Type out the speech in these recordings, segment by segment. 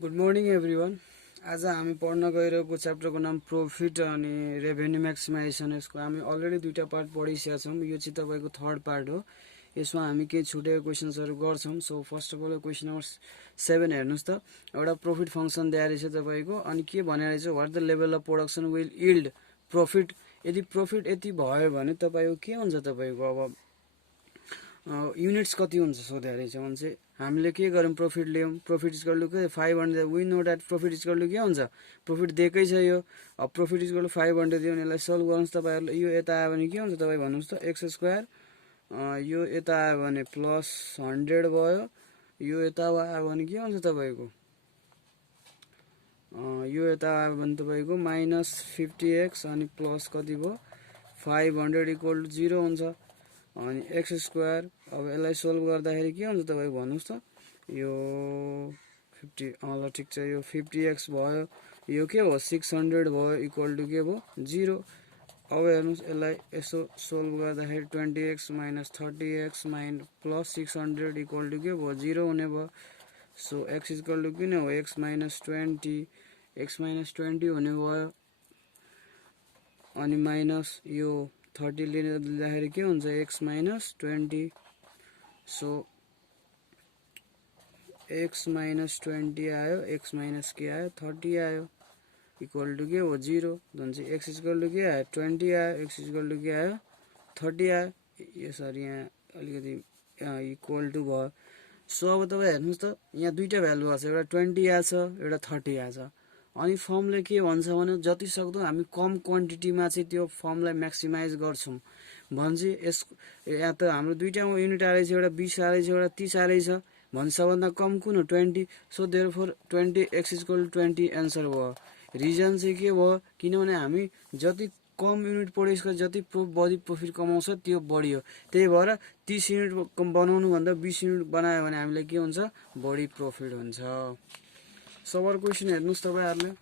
Good morning everyone. आज हामी पढ्न गइरहेको च्याप्टरको नाम प्रॉफिट अनि रेभेन्यू म्याक्सिमाइजेसन। यसको हामी अलरेडी दुईटा पार्ट पढिसकेका छौँ। यो चाहिँ तपाईँको थर्ड पार्ट हो। यसमा हामी केही छुटेको क्वेसन्सहरू गर्छौँ। So first of all question number 7 हेर्नुहोस् त। एउटा प्रॉफिट फङ्सन दिएर रहेछ तपाईँको, अनि के भनेर रहेछ, what the level of production will yield profit. यदि प्रॉफिट यति भयो भने तपाईँको के हुन्छ, तपाईँको अब युनिट्स कति हुन्छ सोधेको रहेछ भने चाहिँ हामीले के गरौँ, प्रॉफिट ल्याउँ। प्रॉफिट इक्वल टु के 500। We know that profit equal to के हुन्छ, प्रॉफिट दिएकै छ यो। अब प्रॉफिट इक्वल टु 500 दियो भने यसलाई सल्भ गर्नुहोस् तपाईँहरूले। यो यता आयो भने के हुन्छ तपाईँ भन्नुहोस् त, एक्स स्क्वायर। यो यता आयो भने प्लस 100 भयो। यो यता आयो भने के हुन्छ तपाईँको, यो यता आयो भने तपाईँको माइनस 50x अनि प्लस कति भयो 500 इक्वल टु 0 हुन्छ। अनि एक्स स्क्वायर, अब यसलाई सोल्भ गर्दाखेरि के हुन्छ तपाईँको भन्नुहोस् त, यो 50 ल ठिक छ, यो 50x भयो, यो के हो 600 भयो इक्वल टु के भयो 0। अब हेर्नुहोस् यसलाई यसो सोल्भ गर्दाखेरि 20x minus 30x plus 600 equal to के भयो 0 हुने भयो। सो एक्स इक्वल टु किन हो x माइनस 20 हुने भयो। अनि माइनस यो 30 लिँदाखेरि के हुन्छ x minus 20। So x minus 20 आयो, x माइनस के आयो 30 आयो इक्वल टु के हो 0। भनेपछि x इक्वल टु के आयो 20 आयो, x इक्वल टु के आयो 30 आयो। यो सरी यहाँ अलिकति इक्वल टु भयो। सो अब तपाईँ हेर्नुहोस् त, यहाँ दुईवटा भ्यालु आएको छ, एउटा 20 आएको छ, एउटा 30 आएको छ। अनि फर्मले के भन्छ भने जति सक्दो हामी कम क्वान्टिटीमा चाहिँ त्यो फर्मलाई म्याक्सिमाइज गर्छौँ। भनेपछि यस यहाँ त हाम्रो दुईवटा युनिट आएछ, एउटा 20 आएछ, एउटा 30 आएछ। भने सबभन्दा कम कुन हो 20। So therefore 20 x equal to 20 answer भयो। रिजन चाहिँ के भयो, किनभने हामी जति कम युनिट पढेको जति बढी प्रफिट कमाउँछ त्यो बढी हो। त्यही भएर 30 युनिट बनाउनुभन्दा 20 युनिट बनायो भने हामीलाई के हुन्छ, बढी प्रफिट हुन्छ। सबर क्वेसन हेर्नुहोस् तपाईँहरूले।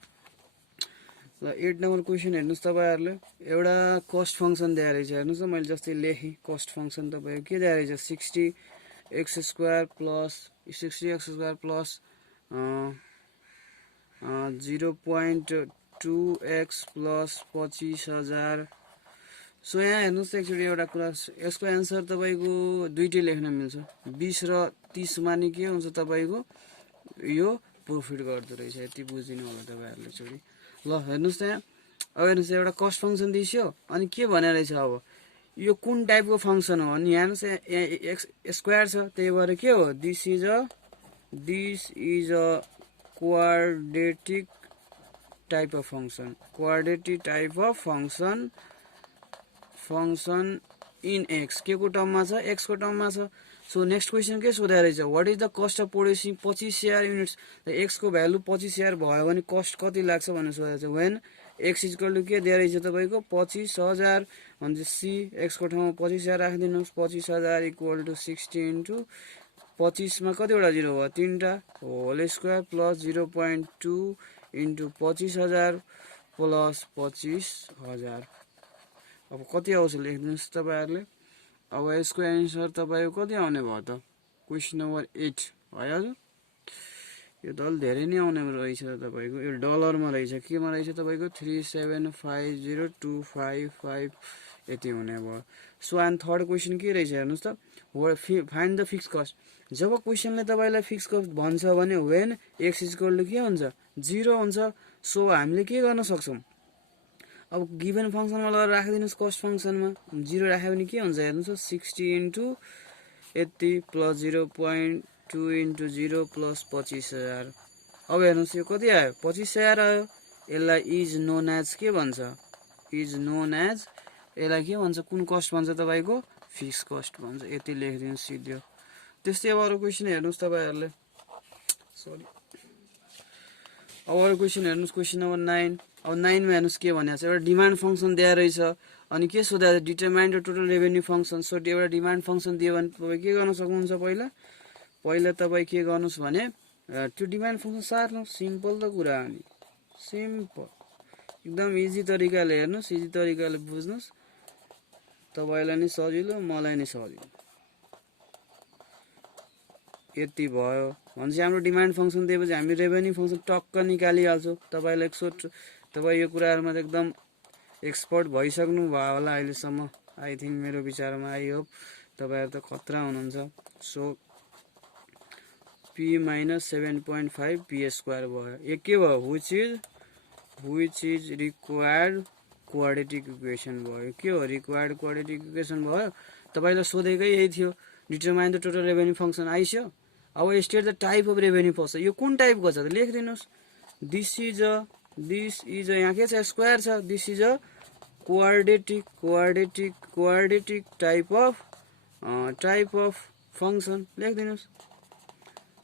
ल 8 नम्बर क्वेसन हेर्नुहोस् तपाईँहरूले। एउटा कस्ट फङ्सन दिएर रहेछ, हेर्नुहोस् न मैले जस्तै लेखेँ। कस्ट फङ्सन तपाईँको के दिएर रहेछ, 60x square plus 0.2x plus 25,000। So यहाँ हेर्नुहोस् त एकचोटि एउटा कुरा, यसको एन्सर तपाईँको दुइटै लेख्न मिल्छ। 20 र 30 मा नि के हुन्छ तपाईँको, यो प्रफिट गर्दो रहेछ। यति बुझिदिनु होला तपाईँहरूले एकचोटि। ल हेर्नुहोस् त यहाँ, अब हेर्नुहोस् एउटा कस्ट फङ्सन दिइसक्यो। अनि के भनेर रहेछ, अब यो कुन टाइपको फङ्सन हो अनि हेर्नुहोस् यहाँ एक्स स्क्वायर छ, त्यही भएर के हो, this is a quadratic type of function. Quadratic type of function in x, के को टर्ममा छ, एक्स को टर्ममा छ। सो नेक्स्ट क्वेसन के सोधेको रहेछ, what is the cost of producing 25,000 units. X को भ्यालु 25,000 भयो भने कस्ट कति लाग्छ भनेर सोधेको छ। वेन एक्स इक्वल टु के दिएर रहेछ तपाईँको 25,000। भने सी एक्स को ठाउँमा 25,000 राखिदिनुहोस्। 25,000 इक्वल टु 60 इन्टु 25 मा कतिवटा जिरो भयो, 3टा, whole square plus 0.2 into 25,000 plus 25,000। अब कति आउँछ लेखिदिनुहोस् तपाईँहरूले। अब यसको एन्सर तपाईँको कति आउने भयो त, क्वेसन नम्बर 8 है हजुर। यो त अलि धेरै नै आउने रहेछ तपाईँको, यो डलरमा रहेछ, केमा रहेछ तपाईँको 3750255 यति हुने भयो। सो एन्ड थर्ड क्वेसन के रहेछ हेर्नुहोस् त, फाइन्ड द फिक्स कस्ट। जब क्वेसनले तपाईँलाई फिक्स कस्ट भन्छ भने वेन एक्स इक्वल टु के हुन्छ, 0 हुन्छ। सो हामीले के गर्न सक्छौँ, अब गिभन फङ्सनमा लगेर राखिदिनुहोस्, कस्ट फङ्सनमा 0 राख्यो भने के हुन्छ हेर्नुहोस्, 60 इन्टु यति प्लस 0.2 इन्टु 0 प्लस 25,000। अब हेर्नुहोस् यो कति आयो, 25,000 आयो। यसलाई इज नोन एज के भन्छ, इज नोन एज, यसलाई के भन्छ, कुन कस्ट भन्छ तपाईँको, फिक्स कस्ट भन्छ। यति लेखिदिनुहोस् सिधो। त्यस्तै अब अरू क्वेसन हेर्नुहोस् तपाईँहरूले। सरी, अब अरू क्वेसन हेर्नुहोस्, क्वेसन नम्बर 9। अब 9 मा हेर्नुहोस् के भनेको छ, एउटा डिमान्ड फङ्सन दिएर रहेछ। अनि के सोधेको छ, determine the total revenue function. So एउटा डिमान्ड फङ्सन दियो भने तपाईँ के गर्न सक्नुहुन्छ, पहिला तपाईँ के गर्नुहोस् भने त्यो डिमान्ड फङ्सन सार्नुहोस्। सिम्पल त कुरा हो नि, सिम्पल एकदम इजी तरिकाले हेर्नुहोस्, इजी तरिकाले बुझ्नुहोस्। तपाईँलाई नि सजिलो, मलाई नि सजिलो। यति भयो। भनेपछि हाम्रो डिमान्ड फङ्सन दिएपछि हामी रेभेन्यू फङ्सन टक्क निकालिहाल्छौँ। तपाईँलाई तपाईँ यो कुराहरूमा एकदम एक्सपर्ट भइसक्नु भयो होला अहिलेसम्म, आई थिङ्क, मेरो विचारमा। आई होप तपाईँहरू त खतरा हुनुहुन्छ। So p minus 7.5 p square भयो। यो के भयो? which is required quadratic equation भयो। के हो रिक्वायर्ड क्वाड्रेटिक इक्वेसन भयो? तपाईँलाई सोधेकै यही थियो, determine the total revenue function आइसक्यो। अब state the type of revenue function, यो कुन टाइपको छ त लेखिदिनुहोस्। दिस इज अ यहाँ के छ? स्क्वायर छ। This is a quadratic type of function लेखिदिनुहोस्।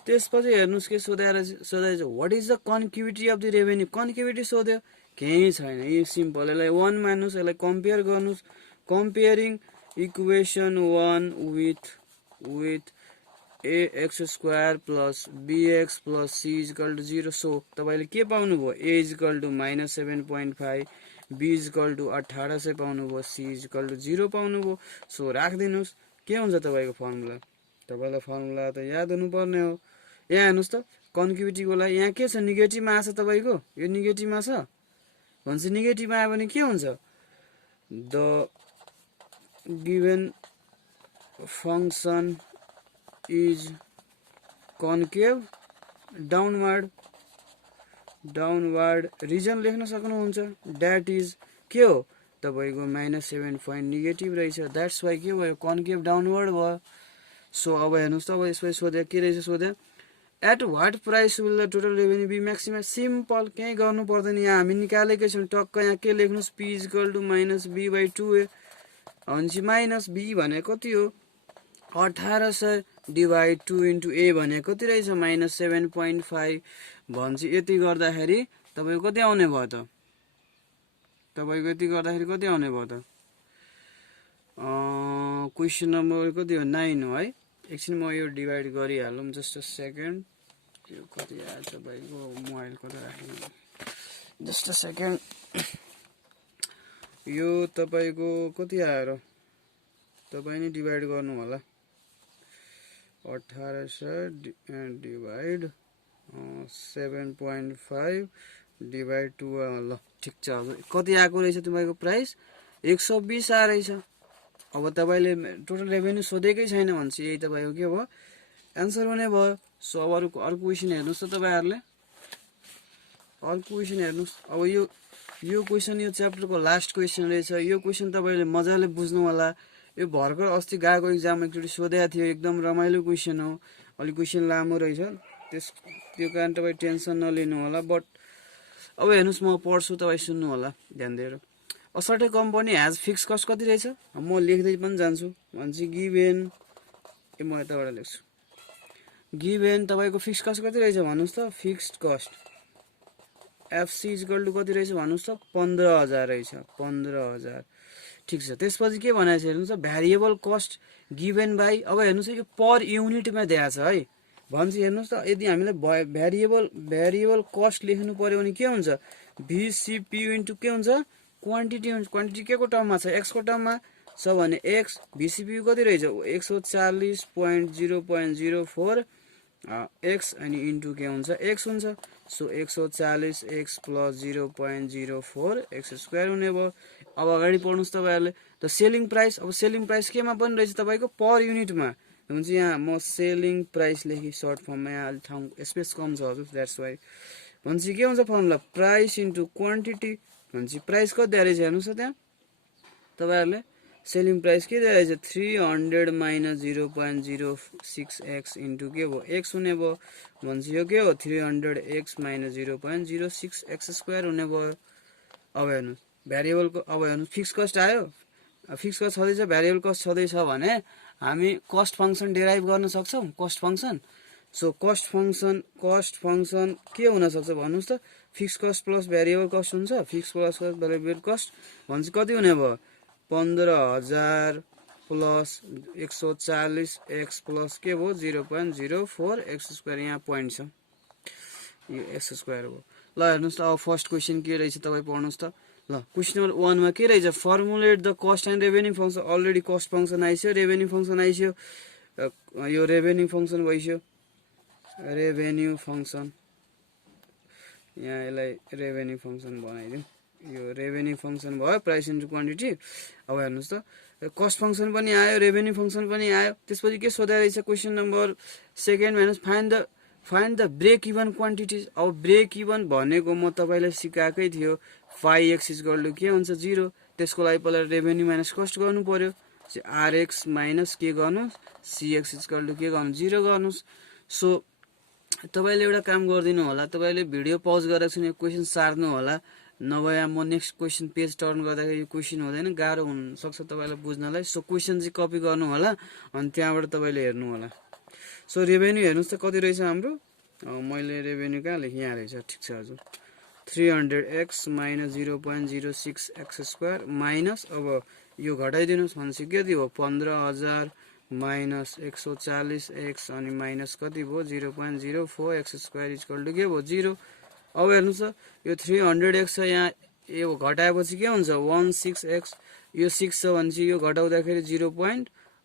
त्यसपछि हेर्नुहोस् के सोधाइछ, what is the concavity of the revenue. Concavity सोध्यो, केही छैन, यी सिम्पल। यसलाई 1 मान्नुहोस्, यसलाई कम्पेयर गर्नुहोस्। Comparing equation 1 with ax square plus bx plus c equal to 0। So तपाईँले के पाउनुभयो? a equal to -7.5, b equal to 1800 पाउनुभयो, c इक्वल टु 0 पाउनुभयो। सो राखिदिनुहोस्। के हुन्छ तपाईँको फर्मुला? तपाईँलाई फर्मुला त याद हुनुपर्ने हो। यहाँ हेर्नुहोस् त, कन्क्युभिटीको लागि यहाँ के छ? नेगेटिभमा आछ तपाईँको, यो नेगेटिभमा छ भनेपछि नेगेटिभमा आयो भने के हुन्छ? The given function is concave downward reason लेख्न सक्नुहुन्छ। द्याट इज के हो? तपाईँको -7 नेगेटिभ रहेछ, द्याट्स वाइ के भयो? कन्केभ डाउनवार्ड भयो। सो अब हेर्नुहोस् त, अब यसमा सोध्या के रहेछ? सोध्या at what price will the total revenue be maximum. Simple, केही गर्नु पर्दैन, यहाँ हामी निकालेकै छौँ। टक्क यहाँ के लेख्नुहोस्? p इक्वल टु -b/2a भनेपछि माइनस b भनेको कति हो? 1800 डिभाइड 2 इन्टु a भनेको कति रहेछ? -7.5 भनेपछि यति गर्दाखेरि तपाईँको कति आउने भयो त? तपाईँको यति गर्दाखेरि कति आउने भयो त? क्वेसन नम्बर कति हो? 9 हो है। एकछिन म यो डिभाइड गरिहालौँ, जस्ट अ सेकेन्ड। यो कति आयो तपाईँको? मोबाइल कता राख्नु? Just a second. यो तपाईँको कति आयो र? तपाईँ नै डिभाइड गर्नु होला। 1800 डिभाइड 7.5 डिभाइड 2। ल ठिक छ। अब कति आएको रहेछ तपाईँको प्राइस? 120 आएको रहेछ। अब तपाईँले टोटल रेभेन्यू सोधेकै छैन भनेपछि यही तपाईँको के भयो? एन्सर हुने भयो। सो अब अर्को क्वेसन हेर्नुहोस् त तपाईँहरूले। अर्को क्वेसन हेर्नुहोस्। अब यो क्वेसन यो च्याप्टरको लास्ट क्वेसन रहेछ। यो क्वेसन तपाईँले मजाले बुझ्नु होला। यो भर्खर अस्ति गएको इक्जाम एकचोटि सोधेको थियो, एकदम रमाइलो क्वेसन हो। अलिक क्वेसन लामो रहेछ, त्यो कारण तपाईँ टेन्सन नलिनु होला। बट अब हेर्नुहोस्, म पढ्छु, तपाईँ सुन्नु होला ध्यान दिएर। A certain company has fix cost कति रहेछ? म लेख्दै पनि जान्छु। भनेपछि गिभेन, म यताबाट लेख्छु। गिभेन तपाईँको फिक्स कस्ट कति रहेछ भन्नुहोस् त? Fixed cost FC equal to कति रहेछ भन्नुहोस् त? 15,000 रहेछ। 15,000 ठिक छ। त्यसपछि के भनेको छ हेर्नुहोस् त? भ्यारिएबल कस्ट गिभेन बाई, अब हेर्नुहोस् यो पर युनिटमा दिएको छ है। भनेपछि हेर्नुहोस् त, यदि हामीलाई भ्यारिएबल कस्ट लेख्नु पर्यो भने के हुन्छ? VCPU इन्टु के हुन्छ? क्वान्टिटी हुन्छ। क्वान्टिटी के को टर्ममा छ? एक्स को टर्ममा छ भने एक्स। VCPU कति रहेछ? 140.0.04 एक्स अनि इन्टु के हुन्छ? एक्स हुन्छ। So 140 x plus 0.04 x square हुने भयो। अब अगाडि पढ्नुहोस् तपाईँहरूले। त सेलिङ प्राइस, अब सेलिङ प्राइस केमा पनि रहेछ तपाईँको? पर युनिटमा। हुन्छ यहाँ म सेलिङ प्राइस लेखेँ सर्ट फर्ममा, यहाँ अलिक ठाउँ स्पेस कम छ हजुर, द्याट्स वाइ। भनेपछि के हुन्छ फर्मुला? Price into quantity. भनेपछि प्राइस कति दिएर रहेछ हेर्नुहोस् त त्यहाँ तपाईँहरूले? सेलिङ प्राइस के दिएर रहेछ? 300 माइनस 0.06 एक्स इन्टु के भयो? एक्स हुने भयो। भनेपछि यो के हो? 300 एक्स माइनस 0.06 एक्स स्क्वायर हुने भयो। अब हेर्नुहोस् भ्यारिएबलको, अब हेर्नुहोस् फिक्स कस्ट आयो। फिक्स कस्ट छँदैछ, भ्यारिएबल कस्ट छँदैछ भने हामी कस्ट फङ्सन डेराइभ गर्न सक्छौँ। Cost function. So cost function के हुनसक्छ भन्नुहोस् त? Fix cost plus variable cost हुन्छ। फिक्स प्लस भ्यारिएबल कस्ट भनेपछि कति हुने भयो? 15,000 प्लस 140 एक्स प्लस के भयो? 0.04 एक्स स्क्वायर। यहाँ पोइन्ट छ, यो एक्स स्क्वायर हो। ल हेर्नुहोस् त, अब फर्स्ट क्वेसन के रहेछ तपाईँ पढ्नुहोस् त। ल क्वेसन नम्बर 1 मा के रहेछ? Formulate the cost and revenue function. Already cost function आइसक्यो, रेभेन्यू फङ्सन आइसक्यो। यो रेभेन्यू फङ्सन भइसक्यो। रेभेन्यू फङ्सन, यहाँ यसलाई रेभेन्यू फङ्सन बनाइदिउँ। यो रेभेन्यू फङ्सन भयो, प्राइस इन्टु क्वान्टिटी। अब हेर्नुहोस् त, कस्ट फङ्सन पनि आयो, रेभेन्यू फङ्सन पनि आयो। त्यसपछि के सोधा रहेछ क्वेसन नम्बर 2 हेर्नुहोस्, find the break even quantities. अब ब्रेक इभन भनेको म तपाईँलाई सिकाएकै थियो, 5x इक्वल टु के हुन्छ 0। त्यसको लागि पहिला रेभेन्यू माइनस कस्ट गर्नु पर्यो, आरएक्स माइनस के गर्नुहोस् सिएक्स इक्वल टु के गर्नु 0 गर्नुहोस्। सो तपाईँले एउटा काम गरिदिनु होला, तपाईँले भिडियो पज गरेर यो क्वेसन सार्नु होला, नभए म नेक्स्ट क्वेसन पेज टर्न गर्दाखेरि यो क्वेसन हुँदैन, गाह्रो हुनसक्छ तपाईँलाई बुझ्नलाई। सो क्वेसन चाहिँ कपी गर्नु होला, अनि त्यहाँबाट तपाईँले हेर्नु होला। सो रेभेन्यू हेर्नुहोस् त कति रहेछ हाम्रो, मैले रेभेन्यू कहाँ लेखेँ, यहाँ रहेछ, ठिक छ हजुर। 300x माइनस 0.06x² माइनस, अब यो घटाइदिनुहोस् भनेपछि कति हो 15,000 माइनस 140x अनि माइनस कति भयो 0.04x² इक्वल टु के भयो 0। अब हेर्नुहोस् त, यो 300x छ, यहाँ यो घटाएपछि के हुन्छ 16x, यो 6 छ भनेपछि यो घटाउँदाखेरि 0.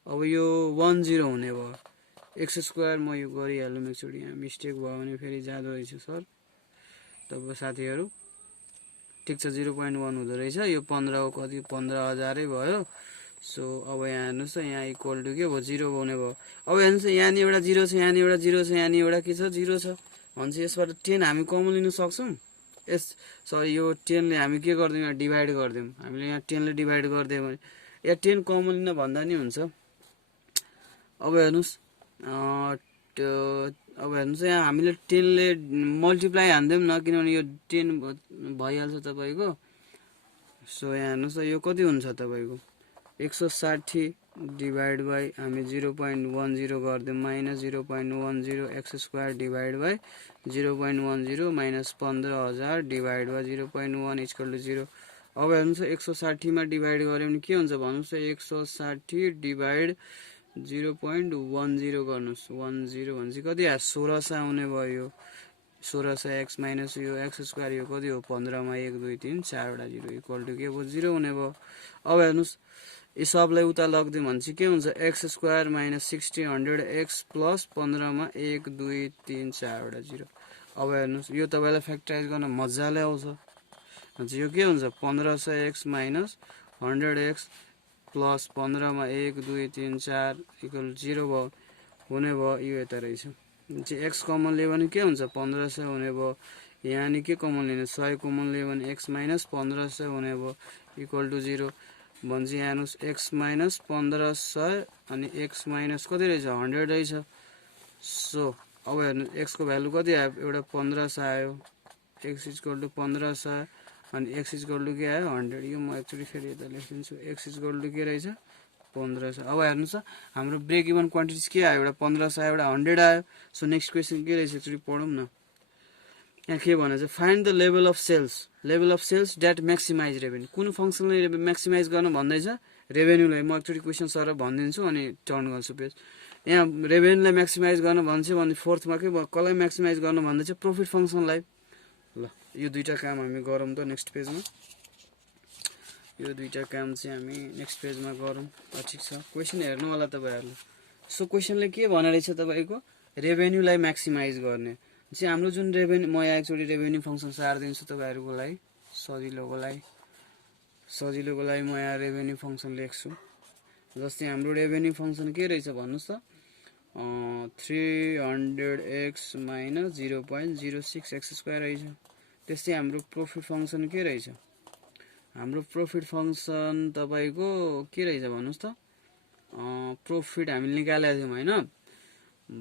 अब यो 10 हुने भयो x²। म यो गरिहालौँ एकचोटि, यहाँ मिस्टेक भयो भने फेरि जाँदो रहेछ सर तपाईँ साथीहरू, ठिक छ 0.1 हुँदो रहेछ। यो 15 कति 15,000 भयो। सो अब यहाँ हेर्नुहोस् त, यहाँ इक्वल टु के भयो 0 हुने भयो। अब हेर्नुहोस् त, यहाँ एउटा 0 छ, यहाँ एउटा 0 छ, यहाँ एउटा के छ 0 छ भनेपछि यसबाट 10 हामी कमन लिन सक्छौँ। सरी यो 10 ले हामी के गरिदिउँ, यहाँ डिभाइड गरिदिउँ, हामीले यहाँ 10 ले डिभाइड गरिदियो भने यहाँ 10 कमन लिन भन्दा नि हुन्छ। अब हेर्नुहोस् यहाँ हामीले 10 ले मल्टिप्लाई हान्दैम न, किनभने यो 10 भइहाल्छ तपाईँको। सो यहाँ हेर्नुहोस् त, यो कति हुन्छ तपाईँको 160 डिभाइड बाई हामी 0.10 गरिदिउँ minus 0.10x² divide by 0.10 minus 15,000 divide by 0.1 equal to 0। अब हेर्नुहोस् 160 मा डिभाइड गऱ्यो भने के हुन्छ भन्नुहोस्, 160 डिभाइड 0.10 गर्नुहोस्, 10 भनेपछि कति आयो 1600 आउने भयो। 1600x माइनस यो x² यो कति हो 15 मा 1 2 3 4 वटा 0 इक्वल टु के भयो 0 हुने भयो। अब हेर्नुहोस् यो सबलाई उता लगिदिउँ भने चाहिँ के हुन्छ x² माइनस 1600x प्लस 15 मा 1 2 3 4 वटा 0। अब हेर्नुहोस् यो तपाईँलाई फ्याक्टराइज गर्न मजाले आउँछ, यो के हुन्छ 1500x माइनस 100x प्लस 15 मा 1 2 3 4 इक्वल 0 भयो हुने भयो। यो यता रहेछ, x कमन लियो भने के हुन्छ 1500 हुने भयो। यहाँ नि के कमन लिने 100 कमन लियो भने x माइनस 1500 हुने भयो इक्वल टु 0 भनेपछि यहाँ हेर्नुहोस् x माइनस 1500 अनि x माइनस कति रहेछ 100 रहेछ। सो अब हेर्नुहोस् x को भ्यालु कति आयो, एउटा 1500 आयो, x इक्वल टु 1500 अनि x इक्वल टु के आयो 100। यो म एक्चुअली फेरि यता लेखिदिन्छु, x इक्वल टु के रहेछ 1500। अब हेर्नुहोस् त हाम्रो ब्रेक इभन क्वान्टिटिज के आयो, एउटा 1500 आयो, एउटा 100 आयो। सो नेक्स्ट क्वेसन के रहेछ एकचोटि पढौँ न। यहाँ के भनेको छ find the level of sales that maximise revenue. कुन फङ्सनले म्याक्सिमाइज गर्न भन्दैछ रेभेन्यूलाई। म एकचोटि क्वेसन सर भनिदिन्छु अनि टर्न गर्छु पेज। यहाँ रेभेन्यूलाई म्याक्सिमाइज गर्न भन्छ भने फोर्थमा के कसलाई म्याक्सिमाइज गर्न भन्दैछ प्रफिट फङ्सनलाई। ल यो दुईटा काम हामी गरौँ त नेक्स्ट पेजमा, यो दुईटा काम चाहिँ हामी नेक्स्ट पेजमा गरौँ। ठिक छ क्वेसन हेर्नु होला तपाईँहरूले। सो क्वेसनले के भने रहेछ तपाईँको रेभेन्यूलाई म्याक्सिमाइज गर्ने चाहिँ हाम्रो जुन रेभेन्यू, म यहाँ एकचोटि रेभेन्यू फङ्सन सारिदिन्छु तपाईँहरूको लागि सजिलोको लागि म यहाँ रेभेन्यू फङ्सन लेख्छु। जस्तै हाम्रो रेभेन्यू फङ्सन के रहेछ भन्नुहोस् त 300x माइनस 0.06x² रहेछ। त्यस्तै हाम्रो प्रफिट फङ्सन के रहेछ, हाम्रो प्रफिट फङ्सन तपाईँको के रहेछ भन्नुहोस् त प्रफिट हामीले निकालेका थियौँ होइन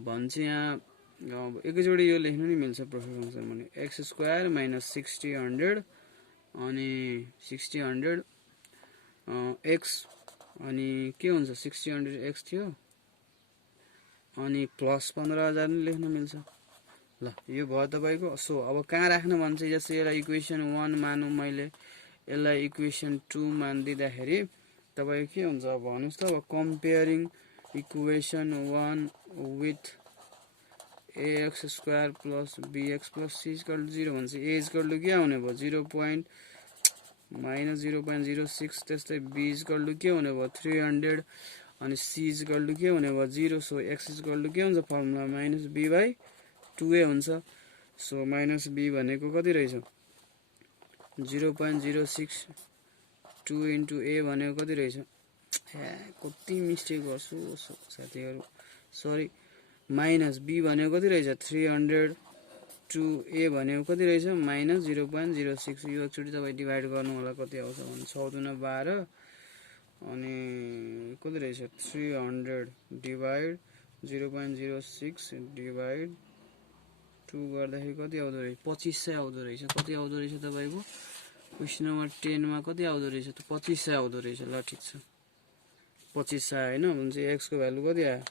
भन्छ यहाँ एकैचोटि यो लेख्नु नि मिल्छ प्रफिट फङ्सन भने x² माइनस 60 अनि 60 x अनि के हुन्छ 60 x थियो अनि प्लस 15,000 नि लेख्न मिल्छ। ल यो भयो तपाईँको। सो अब कहाँ राख्नु भन्छ, जस्तै यसलाई इक्वेसन 1 मानौँ, मैले यसलाई इक्वेसन 2 मानिदिँदाखेरि तपाईँको के हुन्छ भन्नुहोस् त। अब comparing equation 1 with ax² plus bx plus c equal to 0 भन्छ a इक्वल टु के आउने भयो 0.06। त्यस्तै b इक्वल टु के हुने भयो 300 अनि c इक्वल टु के हुने भयो 0। सो x इक्वल टु के हुन्छ formula minus b by 2a हुन्छ। सो माइनस b भनेको कति रहेछ 0.06 2 इन्टु a भनेको कति रहेछ कति मिस्टेक गर्छु साथीहरु सरी माइनस b भनेको कति रहेछ 300 2a भनेको कति रहेछ माइनस 0.06 यो एकचोटी तपाई डिभाइड गर्नु होला कति आउँछ भने 6 दुना 12 अनि कति रहेछ 300 डिभाइड 0.06 डिभाइड 2 गर्दाखेरि कति आउँदो रहेछ 2500 आउँदो रहेछ कति आउँदो रहेछ तपाईको क्वेशन नम्बर 10 मा कति आउँदो रहेछ त 2500 आउँदो रहेछ ल ठीक छ 2500 हैन भन्छ x को भ्यालु कति आयो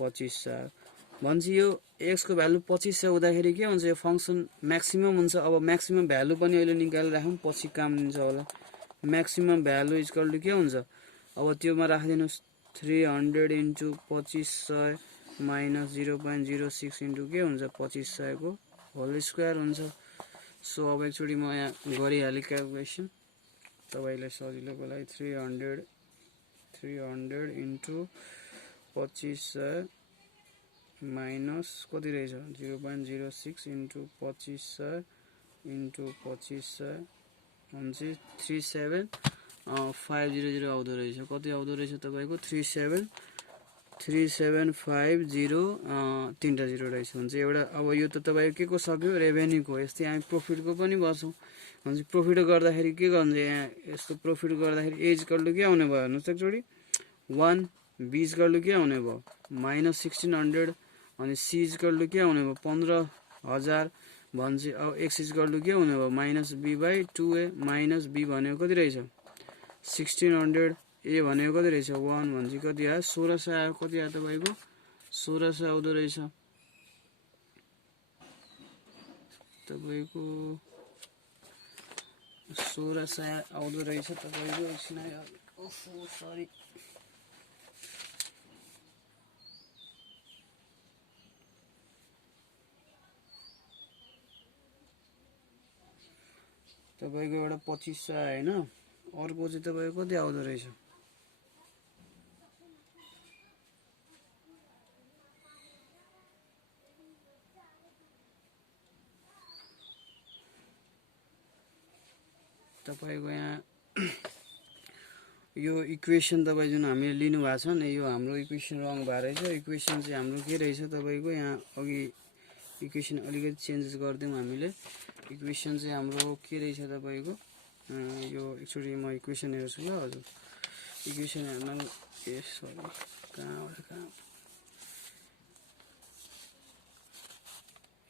2500 भन्छ यो x को भ्यालु 2500 हुँदाखेरि के हुन्छ यो फंक्सन म्याक्सिमम हुन्छ अब म्याक्सिमम भ्यालु पनि अहिले निकालेर राखौं पछि काम दिन्छ होला म्याक्सिमम भ्यालु इक्वल टु के हुन्छ अब त्योमा राखिदिनुस् 300 इन्टु 2500 माइनस 0.06 इन्टु के हुन्छ 2500 को होल स्क्वायर हुन्छ सो अब एकचोटी म यहाँ गरिहाले क्याल्कुलेसन तपाईलाई सजिलोको लागि 300 इन्टु 2500 माइनस कति रहेछ 0.06 इन्टु 2500 इन्टु 2500 हुन्छ 37500 आउँदो रहेछ कति आउँदो रहेछ तपाईको 3750 तीनटा जिरो रहेछ हुन्छ एउटा अब यो त तपाईको के को सक्यो रेभेन्यू को यस्तै हामी प्रॉफिट को पनि गर्छौं हुन्छ प्रॉफिट गर्दाखेरि के गर्नु यहाँ यस्तो प्रॉफिट गर्दाखेरि a इक्वल टु के आउने भयो हेर्नुस् एकचोटी 1 b इक्वल टु के आउने भयो माइनस 1600 अनि c इक्वल टु के आउने भयो 15000 भन्छ अब x इक्वल टु के हुने भयो minus b by 2a minus b भनेको कति रहेछ 1600 a भनेको कति रहेछ 1 भन्छ कति आयो 1600 आयो कति आयो तपाईको 1600 आउँदो रहेछ तपाईको 1600 आउँदो रहेछ तपाईको एकछिन ओहो सरी तपाईको एउटा 2500 हैन अर्को चाहिँ तपाईको कति आउँदो रहेछ तपाईको यहाँ यो इक्वेसन तपाई जुन हामीले लिनु भएको छ नि यो हाम्रो इक्वेसन रङ भएर रहेछ इक्वेसन चाहिँ हाम्रो के रहेछ तपाईको यहाँ अघि इक्वेसन अलिकति चेन्जेस गर्दियौ हामीले इक्वेसन चाहिँ हाम्रो के रहेछ तपाईको यो एकचोटी म इक्वेसन हेर्छु ल हजुर इक्वेसन हेर्न ए सरी कहाँ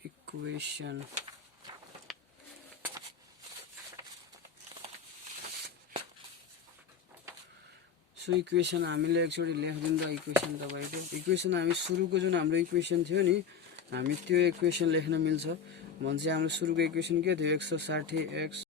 इक्वेसन सो इक्वेसन हामीले एकचोटी लेख्दिन त इक्वेसन तपाईको इक्वेसन हामी सुरुको जुन हाम्रो इक्वेसन थियो नि हामी त्यो इक्वेसन लेख्न मिल्छ भन्छ हाम्रो सुरुको इक्वेसन के थियो 160x